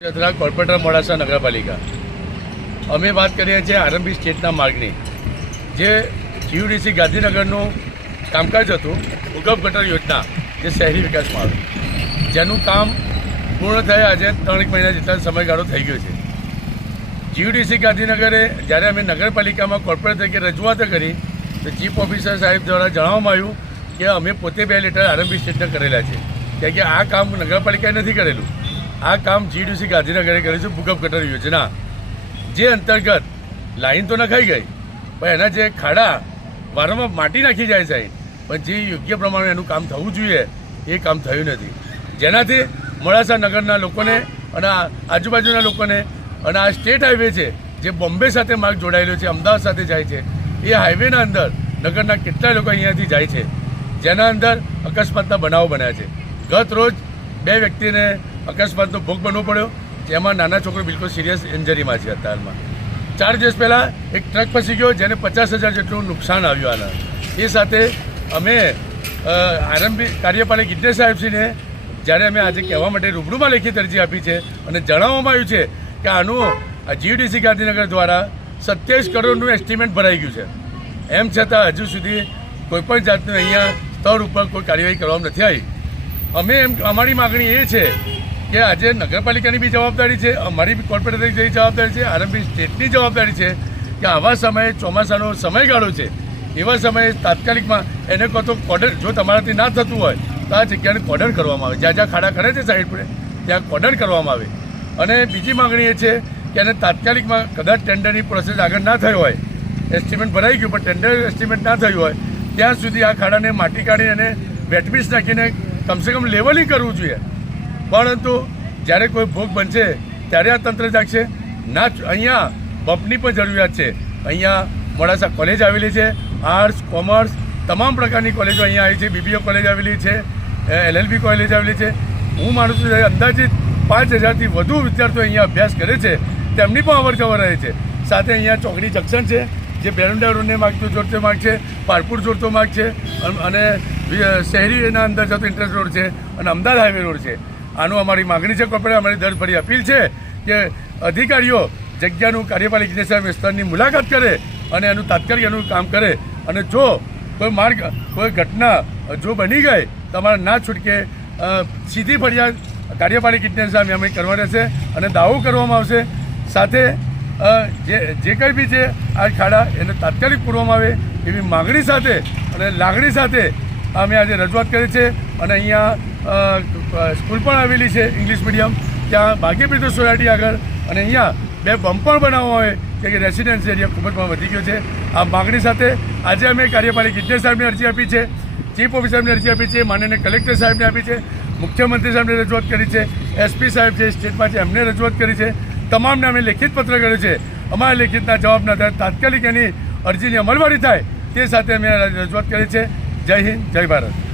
Corporator Modasa નગરપાલિકા અમે વાત કરીએ છીએ આરંભી સ્ટેટના માર્ગની જે જીયુડીસી ગાંધીનગરનું કામકાજ હતું ભૂગર્ભ ગટર યોજના જે શહેરી વિકાસમાં આવ્યું જેનું કામ પૂર્ણ થયા આજે 3 મહિના જેટલા સમયગાળો થઈ ગયો છે। જીયુડીસી ગાંધીનગરે જ્યારે અમે નગરપાલિકામાં કોર્પોરેટર તરીકે રજૂઆત કરી તો ચીફ ઓફિસર સાહેબ દ્વારા જણાવવામાં આવ્યું કે અમે પોતે 2 લેટર આરંભી સ્ટેટને કરેલા છે કારણ કે આ કામ નગરપાલિકાએ નથી કરેલું। આ કામ જીયુડીસી ગાંધીનગરે કર્યું છે ભૂગર્ભ ગટર યોજના જે અંતર્ગત લાઈન તો નખાઈ ગઈ પણ એના જે ખાડા વારંવાર માટી નાખી જાય છે પણ જે યોગ્ય પ્રમાણે એનું કામ થવું જોઈએ એ કામ થયું નથી જેનાથી મોડાસા નગરના લોકોને અને આજુબાજુના લોકોને અને આ સ્ટેટ હાઈવે છે જે બોમ્બે સાથે માર્ગ જોડાયેલો છે અમદાવાદ સાથે જાય છે એ હાઈવેના અંદર નગરના કેટલા લોકો અહીંયાથી જાય છે જેના અંદર અકસ્માતના બનાવો બન્યા છે। ગત રોજ 2 વ્યક્તિને અકસ્માતનો ભોગ બનવો પડ્યો જેમાં નાના છોકરો બિલકુલ સિરિયસ ઇન્જરીમાં છે અત્યારમાં। 4 દિવસ પહેલાં એક ટ્રક ફસી ગયો જેને 50,000 જેટલું નુકસાન આવ્યું આના એ સાથે અમે આરંભી કાર્યપાલક ઇજનેર સાહેબશ્રીને જ્યારે અમે આજે કહેવા માટે રૂબરૂમાં લેખિત અરજી આપી છે અને જણાવવામાં આવ્યું છે કે આનું જીયુડીસી ગાંધીનગર દ્વારા 27 કરોડનું એસ્ટિમેટ ભરાઈ ગયું છે એમ છતાં હજુ સુધી કોઈપણ જાતનું અહીંયા સ્તર ઉપર કોઈ કાર્યવાહી કરવામાં નથી આવી। અમે અમારી માગણી એ છે કે આજે નગરપાલિકાની બી જવાબદારી છે અમારી બી કોર્પોરેટર તરીકે જવાબદારી છે આરંભી સ્ટેટની જવાબદારી છે કે આવા સમયે ચોમાસાનો સમયગાળો છે એવા સમયે તાત્કાલિકમાં એને કહો તો કોર્ડર જો તમારાથી ના થતું હોય તો આ જગ્યાને કોર્ડર કરવામાં આવે જ્યાં જ્યાં ખાડા કરે છે સાઈડ પર ત્યાં કોર્ડર કરવામાં આવે। અને બીજી માગણી એ છે કે એને તાત્કાલિકમાં કદાચ ટેન્ડરની પ્રોસેસ આગળ ના થઈ હોય એસ્ટિમેટ ભરાઈ ગયું પણ ટેન્ડર એસ્ટિમેટ ના થયું હોય ત્યાં સુધી આ ખાડાને માટી કાઢી અને વેટમીસ નાખીને કમસે કમ લેવલિંગ કરવું જોઈએ પરંતુ જ્યારે કોઈ ભોગ બનશે ત્યારે આ તંત્ર જાગશે ના। અહીંયા બમ્પની પણ જરૂરિયાત છે। અહીંયા મોડાસા કોલેજ આવેલી છે આર્ટ્સ કોમર્સ તમામ પ્રકારની કોલેજો અહીંયા આવી છે બીબીએ કોલેજ આવેલી છે LLB કોલેજ આવેલી છે। હું માનું છું અંદાજિત 5,000થી વધુ વિદ્યાર્થીઓ અહીંયા અભ્યાસ કરે છે તેમની પણ અવર જવર રહે છે। સાથે અહીંયા ચોકડી જંકશન છે જે બેરંડા રોડને જોડતો માર્ગ છે પારપુર જોડતો માર્ગ છે અને શહેરીના અંદર જતો ઇન્ટરેસ્ટ રોડ છે અને અમદાવાદ હાઈવે રોડ છે। આનું અમારી માગણી છે કોર્પોરેટ અમારી દરભરી અપીલ છે કે અધિકારીઓ જગ્યાનું કાર્યપાલક ઇજનેર વિસ્તારની મુલાકાત કરે અને એનું તાત્કાલિક એનું કામ કરે અને જો કોઈ માર્ગ કોઈ ઘટના જો બની ગઈ તમારે ના છૂટકે સીધી ફરિયાદ કાર્યપાલક ઇજનેર સામે અમે કરવા રહેશે અને દાવો કરવામાં આવશે। સાથે જે કંઈ બી છે આ ખાડા એને તાત્કાલિક પૂરવામાં આવે એવી માગણી સાથે અને લાગણી સાથે અમે આજે રજૂઆત કરી છે। અને અહીંયા સ્કૂલ પણ આવેલી છે ઇંગ્લિશ મીડિયમ ત્યાં ભાગ્યપીઠ સોસાયટી આગળ અને અહીંયા 2 બમ્પ પણ બનાવવામાં આવે કે રેસિડેન્સ એરિયા ખૂબ જ વધી ગયો છે। આ માગણી સાથે આજે અમે કાર્યપાલક ઇજનેર સાહેબને અરજી આપી છે ચીફ ઓફિસરને અરજી આપી છે માનનીય કલેક્ટર સાહેબને આપી છે મુખ્યમંત્રી સાહેબને રજૂઆત કરી છે SP સાહેબ જે સ્ટેટમાં છે એમને રજૂઆત કરી છે તમામને અમે લેખિત પત્ર કર્યો છે। અમારા લેખિતના જવાબના થાય તાત્કાલિક એની અરજીની અમલવારી થાય તે સાથે અમે રજૂઆત કરી છે। જય હિન્દ જય ભારત।